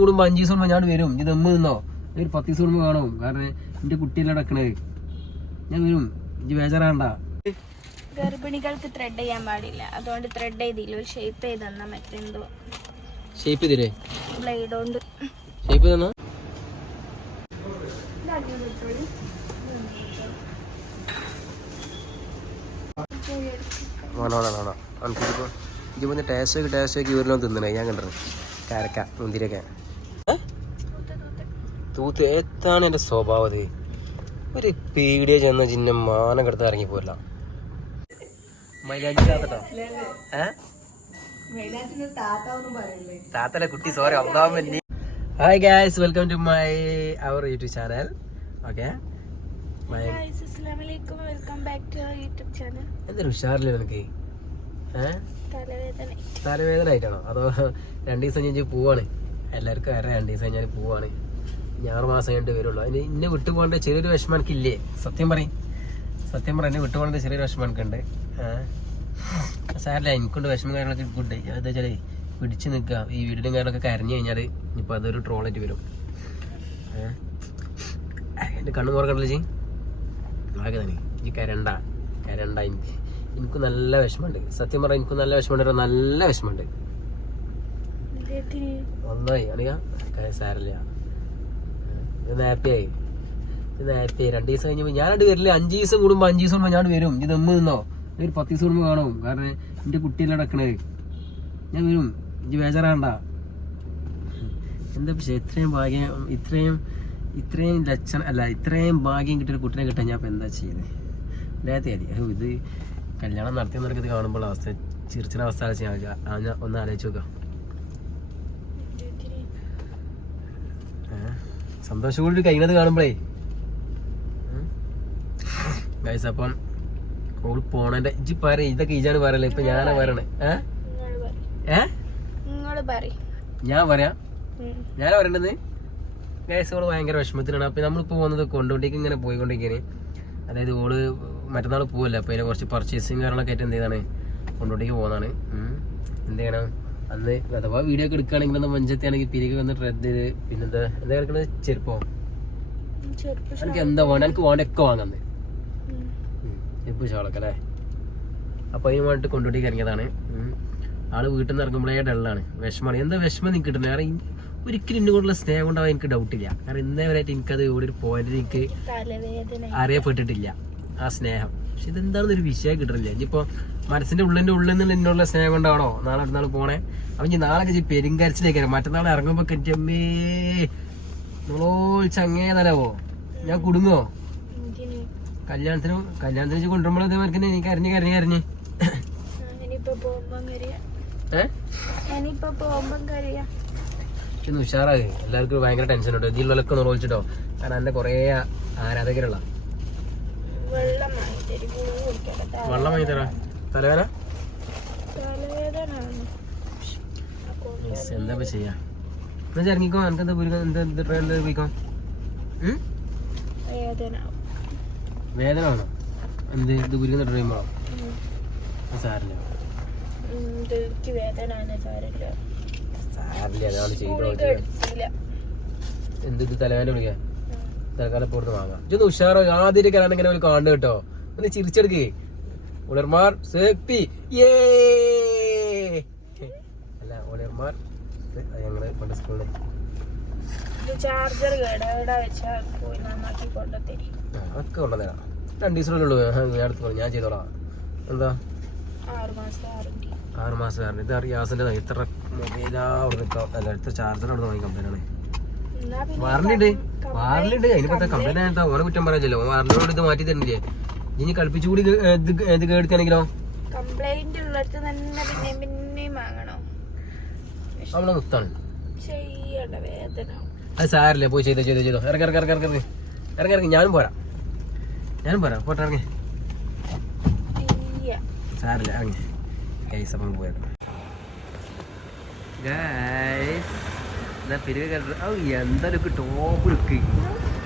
കൂടുമ്പോ അഞ്ചു ദിവസം ഞാൻ വരും. ഇത് എമ്മ നിന്നോ? ഒരു പത്ത് ദിവസം കൂടുമ്പോ കാണും. കാരണം എന്റെ കുട്ടിയല്ല നടക്കണത് ഞാൻ വരും. ഇജ്ജ് ബേജാറാണ്ട ഗർഭിണികൾക്ക് ത്രെഡ് ചെയ്യാൻ പാടില്ല. അതുകൊണ്ട് ത്രെഡ് ചെയ്തില്ല. ഒരു ഷേപ്പ് ചെയ്ത് തന്നാ മറ്റെന്തോ ഷേപ്പ് ചെയ്തില്ലേ? ബ്ലേഡ് കൊണ്ട്. ഷേപ്പ് തന്നാ വേണോടാണോ എനിക്കിപ്പോ ഇജ്ജ് വന്ന് ടേസ്റ്റ് ഒക്കെ ടേസ്റ്റ് ഒക്കെ ഇവരെല്ലാം തിന്നണേ. ഞാൻ കണ്ടത് കാരക്ക മുന്തിരിയൊക്കെ. തൂത്ത് എത്താണ് എന്റെ സ്വഭാവത ഒരു പീടിയ ചെന്ന ചിഹ്നം മാനം കിടത്ത് ഇറങ്ങി ഏ? താത്തല കുട്ടി സോറി ഒന്നാമൻ hi guys welcome to my our YouTube channel okay എന്തൊരു ഉഷാറില്ല നിനക്ക്? തലവേദന. ആയിട്ടാണോ അതോ രണ്ടു ദിവസം കഴിഞ്ഞ് പോവാണ്? എല്ലാവർക്കും അറിയാം രണ്ടു ദിവസം കഴിഞ്ഞാൽ പോവാണ്. ഞാറ് മാസം കഴിഞ്ഞിട്ട് വരുള്ളൂ. അതിന് ഇന്നെ വിട്ടുപോകേണ്ട ചെറിയൊരു വിഷമം എനിക്കില്ലേ? സത്യം പറയും. സത്യം പറ എന്നെ വിട്ടുപോകേണ്ട ചെറിയൊരു വിഷമം എനിക്കുണ്ട്. സാറില്ല എനിക്കൊണ്ട് വിഷമം കാര്യങ്ങളൊക്കെ ഗുഡ് എന്താ വെച്ചാൽ പിടിച്ചു നിൽക്കുക. ഈ വീടിനും കാര്യങ്ങളൊക്കെ കരഞ്ഞു കഴിഞ്ഞാൽ ഇനിയിപ്പോൾ അതൊരു ട്രോളായിട്ട് വരും. എന്റെ എന്റെ കണ്ണു മുറക്കണ്ടല്ലോ ജി ആകെ തന്നെ. എനിക്ക് കരണ്ട കരണ്ട. എനിക്ക് എനിക്ക് നല്ല വിഷമമുണ്ട്. സത്യം പറഞ്ഞാൽ എനിക്ക് നല്ല വിഷമമുണ്ട്. നല്ല വിഷമമുണ്ട്? ഒന്നായി അറിയാ സാരല്ല. ഇത് ഹാപ്പിയായി ഇത് ഹാപ്പിയായി രണ്ട് ദിവസം കഴിഞ്ഞപ്പോൾ ഞാനത് വരില്ല. അഞ്ച് ദിവസം കൂടുമ്പോൾ അഞ്ച് ദിവസം കൂടുമ്പോൾ ഞാൻ വരും. ഇത് എമ്മ നിന്നോ? ഒരു പത്ത് ദിവസം കൂടുമ്പോൾ കാണും. കാരണം എന്റെ കുട്ടിയെല്ലാം നടക്കണേ. ഞാൻ വരും. ഇജ്ജ് ബേജാറാണ്ട എന്താ പക്ഷേ ഇത്രയും ഭാഗ്യം ഇത്രയും ഇത്രയും ലക്ഷണം അല്ല ഇത്രയും ഭാഗ്യം കിട്ടിയൊരു കുട്ടിനെ കിട്ടാൻ ഞാൻ ഇപ്പം എന്താ മതി ഓ, ഇത് കല്യാണം നടത്തി നടക്കുന്നത് കാണുമ്പോൾ അവസ്ഥ ചിരിച്ചിന അവസ്ഥ ഞാൻ ഒന്ന് ആലോചിച്ച് നോക്കാം. എന്തിന്? സന്തോഷം കൂടി കഴിയുന്നത് കാണുമ്പോഴേ ഗൈസ് അപ്പം ഓൾ പോണേന്റെ ഇജ്ജ് പറ ഇതൊക്കെ ഇജാണ് പറയല്ലേ ഇപ്പൊ ഞാനാ പറയണേ. ഏ? ഞാൻ പറയാ? ഞാനാ പറയണ്ടത് ഗൈസ് ഓൾ ഭയങ്കര വിഷമത്തിലാണ്. അപ്പൊ നമ്മളിപ്പോ പോകുന്നത് കൊണ്ടോണ്ടേക്ക് ഇങ്ങനെ പോയിക്കൊണ്ടിരിക്കാന് അതായത് ഓൾ മറ്റന്നാൾ പോവല്ലേ അപ്പൊ അതിനെ കുറച്ച് പർച്ചേസിങ് കാര്യങ്ങളൊക്കെ ആയിട്ട് എന്ത് ചെയ്താണ്? കൊണ്ടോട്ടേക്ക് പോകുന്നതാണ്. എന്ത് ചെയ്യണം? അന്ന് അഥവാ വീഡിയോ ഒക്കെ എടുക്കുകയാണെങ്കിൽ ഒന്ന് മഞ്ചത്താണെങ്കിൽ പിരികെ വന്ന് റെഡ് പിന്നെന്താ എന്താ കിടക്കുന്നത് ചെരുപ്പോ? ചെറുപ്പം എനിക്ക് എന്താ വേണം എനിക്ക് വേണ്ട ഒക്കെ വാങ്ങാന്ന് ചെരുപ്പ് ഷോളൊക്കെ അല്ലേ? അപ്പൊ അതിന് വേണ്ടിട്ട് കൊണ്ടുപോയി ഇറങ്ങിയതാണ്. ആൾ വീട്ടിൽ നിന്ന് ഇറങ്ങുമ്പോഴേ ഡള്ളാണ്. വിഷമാണ് എന്താ വിഷമം നിങ്ങൾക്ക് കിട്ടുന്നത്? കാരണം ഒരിക്കലും എന്നെ കൊണ്ടുള്ള സ്നേഹം കൊണ്ടാവാൻ എനിക്ക് ഡൗട്ട് ഇല്ല. കാരണം ഇന്നേ വരെയായിട്ട് എനിക്കത് ഇവിടെ ഒരു പോയിന്റ് എനിക്ക് അറിയപ്പെട്ടിട്ടില്ല. ആ സ്നേഹം. പക്ഷെ ഇതെന്താണെന്ന് ഒരു വിഷയം കിട്ടുന്നില്ല ഇനിയിപ്പോ മനസ്സിന്റെ ഉള്ളിന്റെ ഉള്ളിൽ നിന്ന് എന്നുള്ള സ്നേഹം ഉണ്ടാവണോ നാളെ അടുത്ത നാൾ പോണേ? അപ്പൊ ഇനി നാളെ പെരുങ്കരച്ചിലേക്ക് മറ്റന്നാൾ ഇറങ്ങുമ്പോ കെറ്റമ്മേ ചങ്ങേ തലവോ ഞാൻ കുടുങ്ങോ? കല്യാണത്തിന് കല്യാണത്തിന് വെച്ച് കൊണ്ടുവരുമ്പോൾ അതേമാതിരി നീ കരഞ്ഞ് കരഞ്ഞ് കരഞ്ഞ്. ഒന്ന് ഉഷാറായി. എല്ലാവർക്കും ഭയങ്കര ടെൻഷൻ ഉണ്ട്. ഇതിലൊക്കെ നിർവഹിച്ചിട്ടോ കാരണം എന്റെ കുറേ ആരാധകരുള്ള. വെള്ളം വെള്ളം വാങ്ങി തരാ. തലവേന തലവേദന എന്താ ചെയ്യാ? ഇപ്പൊ ഇറങ്ങിക്കോ. എനിക്ക് എന്താ ട്രെയിനിൽ പോയിക്കോ വേദന ആണോ എന്ത് ഇത് ഗുരുക്കുന്ന ട്രെയിൻ സാറില്ല സാറില്ല അതാണ് എന്ത് ഇത് തലവേന വിളിക്കാൻ തൽക്കാലം പുറത്ത് വാങ്ങാം. ഇതൊന്ന് ഉഷാറോ ആദ്യം കാരണം ഇങ്ങനെ ഒരു കാണുന്നു കേട്ടോ. ഒന്ന് ചിരിച്ചെടുക്കേ. ഉണർമാർ സേഫ്റ്റി ഏ അല്ല ഉണർമാർ ഞങ്ങൾ പണ്ട് സ്കൂളിൽ ചാർജർ അതൊക്കെ കൊണ്ടുവന്നേരാ. രണ്ട് ദിവസം അടുത്ത് ഞാൻ ചെയ്തോളാം. എന്താ? ആറ് മാസം കാരണം ഇത് റിയാസിന്റെ ഇത്ര മൊബൈലാ അവിടെ അല്ല ഇത്ര ചാർജർ അവിടെ വാങ്ങി കമ്പനിയാണ് വാറണ്ടി ഉണ്ട്. വാറണ്ടി ഉണ്ട്. അതിനിപ്പോ കമ്പനി ഓരോ ഓനെ കുറ്റം പറയാല്ലോ വാറണ്ടിനോട് ഇത് മാറ്റി തരുന്നില്ലേ ഇനി കളിപ്പിച്ചു കൂടി ഇത് കേടുക്കാണെങ്കിലോ? കംപ്ലൈന്റ് ഉള്ളിടത്ത് തന്നെ പിന്നെ പിന്നെയും വാങ്ങണോ. നമ്മളെ മുത്താണ് ചെയ്യണ്ട വേദന. അത് സാരില്ല പോയി ചെയ്തോ ചെയ്തോ ചെയ്തോ. ഇറങ്ങി ഇറങ്ങി ഇറങ്ങി ഇറങ്ങി ഇറങ്ങി. ഇറങ്ങി ഞാനും പോരാ. ഞാനും പോരാ. പോട്ടെ ഇറങ്ങി. തീയ സാരില്ല ഇറങ്ങി. ഗൈസ് അപ്പം പോയിട്ട് ഗൈസ് എന്നാ പിരിവ് കേട്ടോ എന്താ ലുക്ക് ടോപ്പ് ലുക്ക്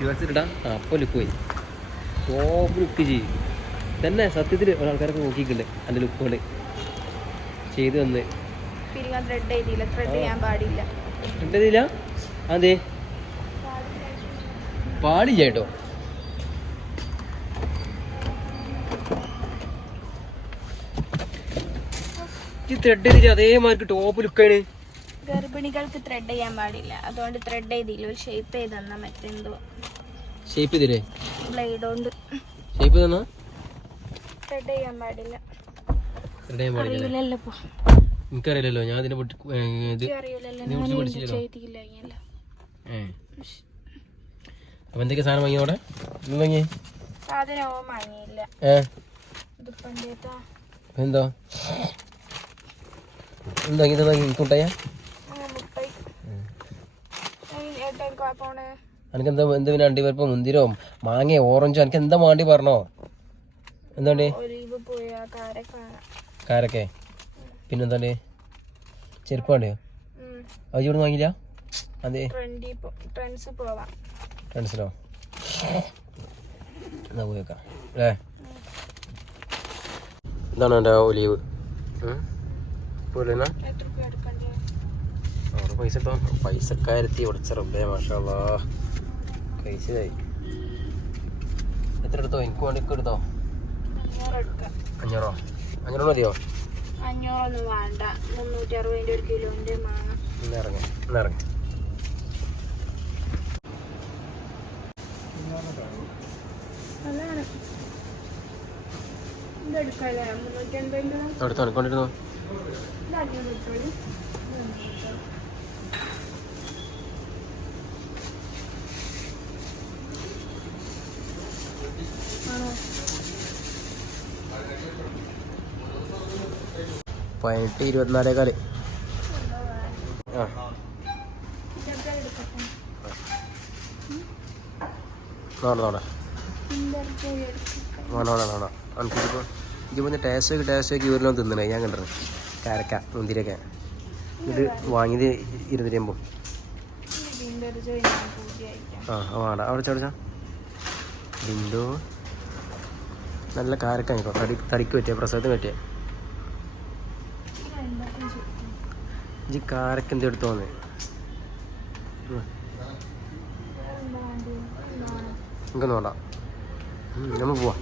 യുവസ് ഇടാം. ആ അപ്പോൾ ലുക്ക് പോയി. ടോപ്പ് ലുക്ക് ചെയ്യും തന്നെ സത്യത്തിൽ ഒരാൾക്കാരൊക്കെ നോക്കിയിട്ടുണ്ട് എന്റെ ലുക്കുകൾ ചെയ്തു വന്ന് ത്രെഡ് ചെയ്തില്ല അതെ പാടില്ല കേട്ടോ ഈ ത്രെഡ് ചെയ്തിട്ട് അതേമാതിരി ടോപ്പ് ലുക്കാണ് ഗർഭിണികൾക്ക് ത്രെഡ് ചെയ്യാൻ പാടില്ല. അതുകൊണ്ട് ത്രെഡ് ചെയ്തില്ല ഒരു ഷേപ്പ് ചെയ്തെന്നാ മറ്റെന്തോ. ഷേപ്പ് ചെയ്തില്ലേ ബ്ലേഡ് കൊണ്ട് ഷേപ്പ് തന്നാ ത്രെഡ് ചെയ്യാൻ പാടില്ല. ത്രെഡ് ചെയ്യാൻ പാടില്ല എനിക്കറിയില്ലല്ലോ ഞാൻ അതിനെ പൊട്ടി ഇത് പഠിച്ചില്ലല്ലോ? അപ്പൊ എന്തൊക്കെ സാധനം വാങ്ങി അവിടെ? വാങ്ങി സാധനവും വാങ്ങിയില്ല. എന്തോ? എന്താ ഇത് എനിക്കുണ്ടായ മുട്ടായി? ഏട്ടാ പോണേ എനിക്ക് എന്താ പിന്നെ അണ്ടിപ്പരിപ്പോ മുന്തിരോ മാങ്ങയോ ഓറഞ്ചോ എനിക്ക് എന്താ വേണ്ടി പറഞ്ഞോ? എന്താണ്ടി? കാരക്കെ. പിന്നെന്താണ്ട്? ചെരുപ്പ് വേണ്ടിയോ അത് ഇവിടെ വാങ്ങിയില്ല? അതെ. ഫ്രണ്ട്സിനോ എന്നാ പോയി വെക്കാം. അല്ലേ? ഇതാണ് എന്റെ ഒലീവ്. പൈസ പൈസക്കാരത്തി ഉടച്ച റബ്ബേ മാഷാ പൈസയായി. എത്ര എടുത്തോ എനിക്ക് വേണ്ടി എടുത്തോ അഞ്ഞൂറ്? അഞ്ഞൂറോ മതിയോ? അഞ്ഞൂറൊന്നും വേണ്ട. മുന്നൂറ്റി അറുപതിന്റെ ഒരു കിലോന്റെ മാങ്ങ ഇറങ്ങി അതാണ് ഇതെടുക്കല്ലേ മുന്നൂറ്റി അൻപതിന്റെ അടുത്ത് നടക്കൊണ്ടിരുന്നു ഇത് അഞ്ഞൂറ് എടുത്തോളൂ ആണോ പതിനെട്ട് ഇരുപത്തിനാലേക്കാൽ ആ പിന്നെ ടേസ്റ്റ് ഒക്കെ ടേസ്റ്റ് ഒക്കെ ഇവരെല്ലാം തിന്നണേ ഞാൻ കണ്ടത് കാരക്ക മുന്തിരിയൊക്കെ ഇത് വാങ്ങിയത് ഇരുന്നൂറ്റി അമ്പത് ആ വേണ്ട അവിടെ ചടിച്ചാ ബിന്ദു നല്ല കാരക്കാണ് തടി തടിക്ക് പറ്റിയ പ്രസവത്തിന് പറ്റിയ ഇജ്ജ് കാരക്ക് എന്ത് എടുത്തു വന്നേ. ഇങ്ങനെ നോടാ നമ്മൾ പോവാ.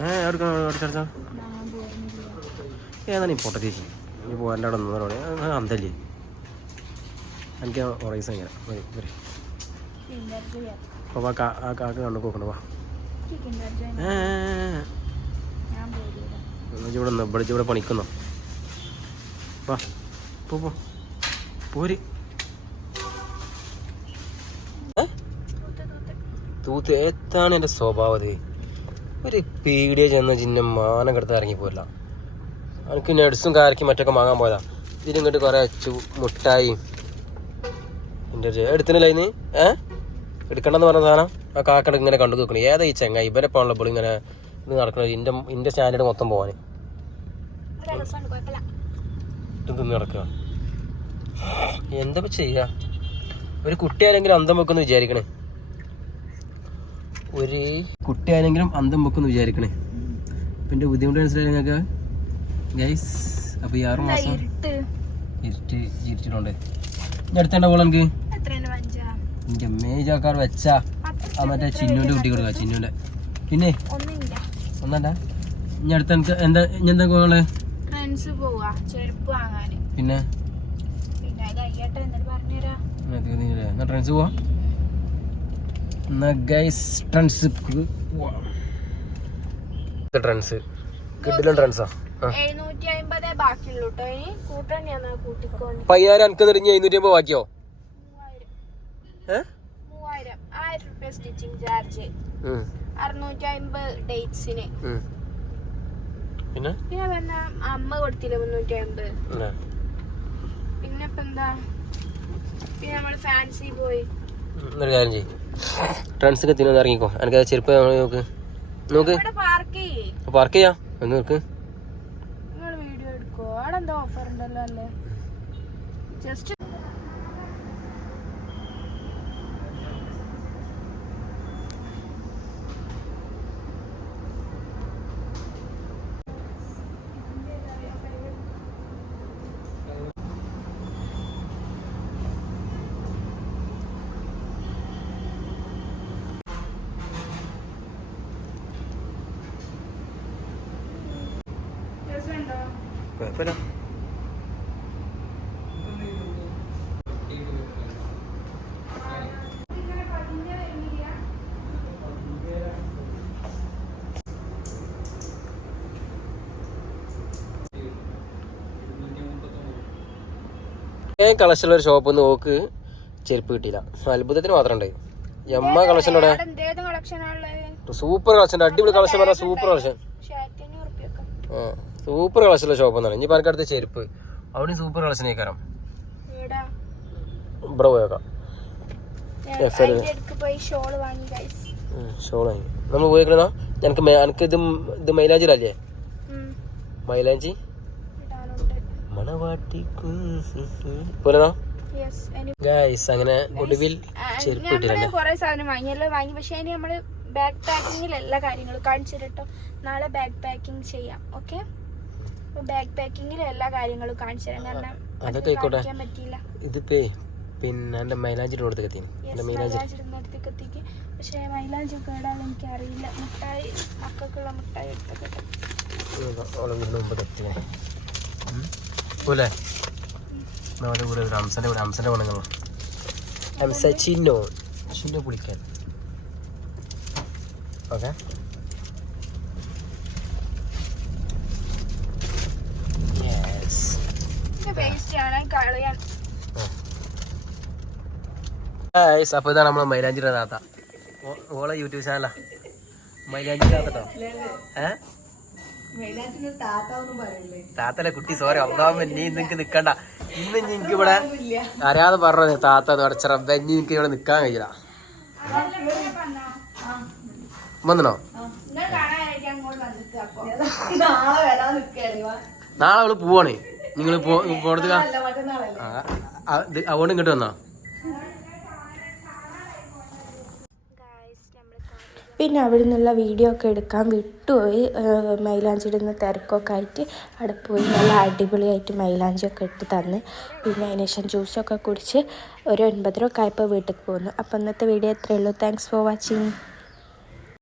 ഏ എവിടെ അടിച്ചടച്ചാ ചടിച്ചാ ഏതാണ് ഈ പൊട്ട ചേച്ചി? ഈ പോകാന്റെ അവിടെ നിന്നോടെ അന്തല്ലേ? എനിക്ക് ഒറൈസ് ഇങ്ങനെ വരും വരും. അപ്പോൾ ആ കാക്ക കണ്ടു നോക്കണം വാ. ഏ, ഇവിടെ നിന്ന് ഇവിടെ പണിക്കുന്നോ? വാ പോ പോ. പോര്? തൂത്ത് ഏത്താണ് എന്റെ സ്വഭാവത് ഒരു പീടിയ ചെന്ന ചിഹ്നം മാനം കിടത്ത് ഇറങ്ങിപ്പോയില്ല എനിക്ക് നട്സും കാരക്കും മറ്റൊക്കെ വാങ്ങാൻ പോയതാ. ഇതിലിങ്ങോട്ട് കുറേ അച്ചു മുട്ടായി. എന്റെ എടുത്തില്ല ഇന്ന്? ഏ? എടുക്കണ്ടെന്ന് പറഞ്ഞ സാധനം? ആ കാക്കട ഇങ്ങനെ കണ്ടു നോക്കണം ഏതാ ഈ ചെങ്ങ ഇവരെ പോണുള്ള ഇങ്ങനെ ഇത് നടക്കണത് ഇന്റെ ഇന്റെ സ്റ്റാൻഡേർഡ് മൊത്തം പോകാൻ ഇത് തിന്ന് കിടക്കുക എന്താ ചെയ്യുക ചെയ്യാ? ഒരു കുട്ടിയാണെങ്കിലും അന്തം വെക്കുന്നു വിചാരിക്കണേ. ഒരു കുട്ടിയാണെങ്കിലും അന്തം വെക്കുന്നു വിചാരിക്കണേ. അപ്പം എന്റെ ബുദ്ധിമുട്ട് മനസ്സിലായി നിങ്ങൾക്ക്? ഗൈസ് അപ്പൊ ഈ ആറ് മാസം ഇരുട്ട്? ചിരിച്ചിട്ടുണ്ട് ഇനി അടുത്തേണ്ട പോലെ എനിക്ക് വെച്ചാ. ആ മറ്റേ ചിന്നുവിന്റെ കുട്ടി കൊടുക്കുക ചിന്നുവിന്റെ പിന്നെ? ഒന്നല്ല. ഇനി അടുത്ത എന്താ ഇനി എന്താ കോൾ ഫ്രണ്ട്സ് പോവാ ചെരുപ്പ് വാങ്ങാൻ പിന്നെ? പിന്നെ അത് അയ്യട്ടെ എന്നിട്ട് പറഞ്ഞുതരാ എന്നാ ട്രെൻസ് പോവാ? എന്നാ ഗൈസ് ട്രെൻസ് ട്രെൻസ് കിട്ടില്ല ട്രെൻസാ പയ്യാരം അനക്ക് തെളിഞ്ഞ് എഴുന്നൂറ്റി അമ്പത് ബാക്കിയോ അറുന്നൂറ്റി അമ്പത് ഡേറ്റ്സിന്. പിന്നെ? പിന്നെ പറഞ്ഞ അമ്മ കൊടുത്തില്ല മുന്നൂറ്റി അമ്പത്? പിന്നെ? ഇപ്പൊ എന്താ പിന്നെ നമ്മൾ ഫാൻസി പോയി. ഒരു കാര്യം ചെയ്യും. ട്രെൻസൊക്കെ തിന്നു ഇറങ്ങിക്കോ. എനിക്ക് ചെരുപ്പ് നോക്ക് നോക്ക് പാർക്ക് ചെയ്യേ. ഒന്ന് നോക്ക് വീഡിയോ എടുക്കോ? അവിടെ എന്താ ഓഫർ ഉണ്ടല്ലോ അല്ലേ? ജസ്റ്റ് കുഴപ്പമില്ല. ഏ കളക്ഷനുള്ള ഒരു ഷോപ്പ് നോക്ക്. ചെരുപ്പ് കിട്ടിയില്ല. അത്ഭുതത്തിന് മാത്രം ഉണ്ടായി. എമ്മ കളക്ഷനാണുള്ളത് സൂപ്പർ കളക്ഷൻ അടിപൊളി കളക്ഷൻ പറഞ്ഞാൽ സൂപ്പർ കളക്ഷൻ. ആ. സൂപ്പർ കളക്ഷനുള്ള ഷോപ്പ് എന്നാണ്. ഇനി പാലക്കാട് അടുത്ത ചെരുപ്പ്. അവിടെ സൂപ്പർ കളക്ഷൻ ആയിക്കാരം ഇവിടെ പോയേക്കാം ഷോൾ വാങ്ങി നമ്മൾ പോയേക്കണ എനിക്ക് എനിക്ക് ഇത് ഇത് മൈലാഞ്ചിലല്ലേ മൈലാഞ്ചി? മണവാട്ടി പോലെന്നാ ഗൈസ് അങ്ങനെ ഒടുവിൽ ചെരുപ്പ് വാങ്ങി. പക്ഷേ നമ്മൾ ബാഗ് പാക്കിങ്ങിൽ എല്ലാ കാര്യങ്ങളും കാണിച്ചിട്ടോ നാളെ ബാഗ് പാക്കിംഗ് ചെയ്യാം. ഓക്കെ ബാഗ് പാക്കിങ്ങിൽ എല്ലാ കാര്യങ്ങളും കാണിച്ചു തരാം കാരണം അതൊക്കെ ആയിക്കോട്ടെ. കാണിക്കാൻ പറ്റിയില്ല. ഇതിപ്പേ പിന്നെ എന്റെ മൈലാഞ്ചിയുടെ എത്തി എന്റെ മൈലാഞ്ചി മൈലാഞ്ചിടുന്നിടത്തേക്ക് എത്തിക്ക്. പക്ഷേ മൈലാഞ്ചി കേടാന്ന് എനിക്ക് അറിയില്ല മിഠായി മക്കൾക്കുള്ള മിഠായി എടുത്തൊക്കെ കൂടെ ഹംസന്റെ കൂടെ ഹംസന്റെ പണങ്ങളോ ഹംസ ചിന്നോ ചിന്നോ വിളിക്കാൻ ഓക്കെ? കളയാൻ. അപ്പോൾ ഇതാണ് നമ്മളെ മൈലാഞ്ചിയുടെ താത്ത. ഓളെ യൂട്യൂബ് ചാനലാ മൈലാഞ്ചി താത്തട്ടോ ഏ? താത്തലെ കുട്ടി സോറി ഒന്നാമ നീ നിങ്ങക്ക് നിക്കണ്ട. ഇന്ന് നിങ്ങക്ക് ഇവിടെ അറിയാതെ പറഞ്ഞു താത്ത തുടച്ചറബ് ഇനി എനിക്ക് ഇവിടെ നിക്കാൻ കഴിയില്ല. വന്നോ നാളെ അവൾ പോവാണ്. നിങ്ങൾ കൊടുത്തുക അതുകൊണ്ട് ഇങ്ങോട്ട് വന്നോ? പിന്നെ അവിടെ നിന്നുള്ള വീഡിയോ ഒക്കെ എടുക്കാൻ വിട്ടുപോയി. മൈലാഞ്ചിയുടെ മൈലാഞ്ചിടുന്ന തിരക്കൊക്കെ ആയിട്ട് അവിടെ പോയി. നല്ല അടിപൊളിയായിട്ട് മൈലാഞ്ചിയൊക്കെ ഇട്ട് തന്ന്. പിന്നെ അതിന് ശേഷം ജ്യൂസൊക്കെ കുടിച്ച് ഒരു ഒൻപതരൊക്കെ ആയപ്പോൾ വീട്ടിൽ പോകുന്നു. അപ്പോൾ ഇന്നത്തെ വീഡിയോ എത്രയുള്ളൂ താങ്ക്സ് ഫോർ വാച്ചിങ്